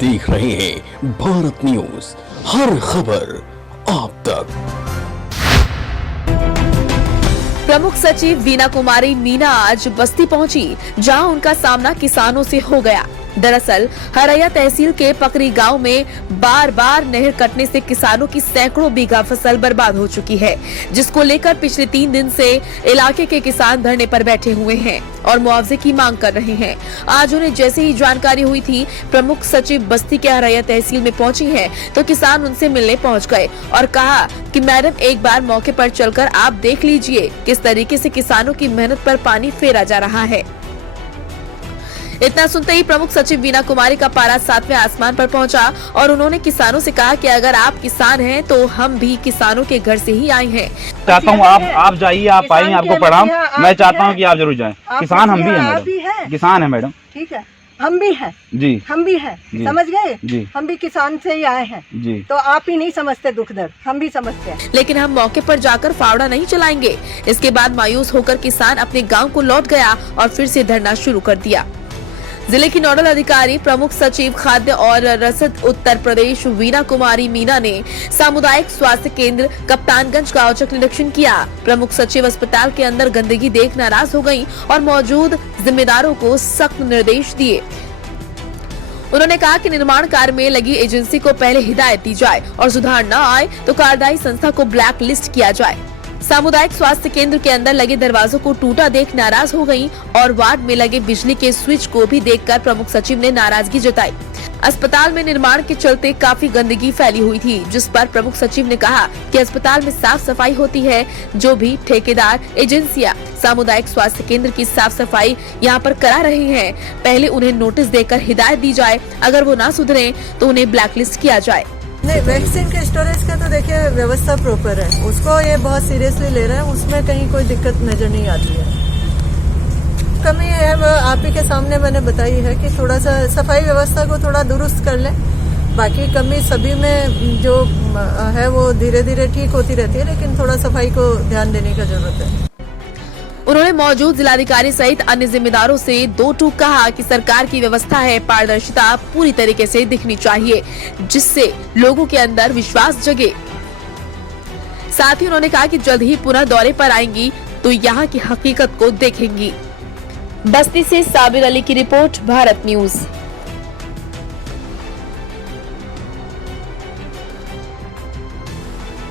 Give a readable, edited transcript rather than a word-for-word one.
देख रहे हैं भारत न्यूज, हर खबर आप तक। प्रमुख सचिव वीना कुमारी मीना आज बस्ती पहुंची, जहां उनका सामना किसानों से हो गया। दरअसल हरैया तहसील के पकरी गांव में बार बार नहर कटने से किसानों की सैकड़ों बीघा फसल बर्बाद हो चुकी है, जिसको लेकर पिछले 3 दिन से इलाके के किसान धरने पर बैठे हुए हैं और मुआवजे की मांग कर रहे हैं। आज उन्हें जैसे ही जानकारी हुई थी प्रमुख सचिव बस्ती के हरैया तहसील में पहुंची हैं, तो किसान उनसे मिलने पहुंच गए और कहा कि मैडम एक बार मौके पर चलकर आप देख लीजिए किस तरीके से किसानों की मेहनत पर पानी फेरा जा रहा है। इतना सुनते ही प्रमुख सचिव वीना कुमारी का पारा 7वें आसमान पर पहुंचा और उन्होंने किसानों से कहा कि अगर आप किसान हैं तो हम भी किसानों के घर से ही आए हैं। चाहता हूँ आप जाइए, आप आइए, आपको प्रणाम। मैं चाहता हूँ कि आप जरूर जाएं। किसान हम भी हैं मैडम, किसान है मैडम। ठीक है, हम भी हैं जी, हम भी हैं, समझ गए जी। हम भी किसान से ही आए हैं जी। तो आप ही नहीं समझते दुख दर्द, हम भी समझते हैं। लेकिन हम मौके पर जाकर फावड़ा नहीं चलाएंगे। इसके बाद मायूस होकर किसान अपने गाँव को लौट गया और फिर से धरना शुरू कर दिया। जिले की नोडल अधिकारी प्रमुख सचिव खाद्य और रसद उत्तर प्रदेश वीना कुमारी मीना ने सामुदायिक स्वास्थ्य केंद्र कप्तानगंज का औचक निरीक्षण किया। प्रमुख सचिव अस्पताल के अंदर गंदगी देख नाराज हो गयी और मौजूद जिम्मेदारों को सख्त निर्देश दिए। उन्होंने कहा कि निर्माण कार्य में लगी एजेंसी को पहले हिदायत दी जाए और सुधार न आए तो कार्यदायी संस्था को ब्लैक लिस्ट किया जाए। सामुदायिक स्वास्थ्य केंद्र के अंदर लगे दरवाजों को टूटा देख नाराज हो गयी और वार्ड में लगे बिजली के स्विच को भी देखकर प्रमुख सचिव ने नाराजगी जताई। अस्पताल में निर्माण के चलते काफी गंदगी फैली हुई थी, जिस पर प्रमुख सचिव ने कहा कि अस्पताल में साफ सफाई होती है। जो भी ठेकेदार एजेंसियां सामुदायिक स्वास्थ्य केंद्र की साफ सफाई यहां पर करा रहे हैं, पहले उन्हें नोटिस देकर हिदायत दी जाए। अगर वो ना सुधरे तो उन्हें ब्लैकलिस्ट किया जाए। नहीं, वैक्सीन के स्टोरेज का तो देखिए व्यवस्था प्रॉपर है, उसको ये बहुत सीरियसली ले रहे हैं, उसमें कहीं कोई दिक्कत नजर नहीं आती है। कमी है वो आप ही के सामने मैंने बताई है कि थोड़ा सा सफाई व्यवस्था को थोड़ा दुरुस्त कर लें। बाकी कमी सभी में जो है वो धीरे धीरे ठीक होती रहती है, लेकिन थोड़ा सफाई को ध्यान देने की जरूरत है। उन्होंने मौजूद जिलाधिकारी सहित अन्य जिम्मेदारों से दो टूक कहा कि सरकार की व्यवस्था है, पारदर्शिता पूरी तरीके से दिखनी चाहिए, जिससे लोगों के अंदर विश्वास जगे। साथ ही उन्होंने कहा कि जल्द ही पुनः दौरे पर आएंगी तो यहाँ की हकीकत को देखेंगी। बस्ती से साबिर अली की रिपोर्ट, भारत न्यूज।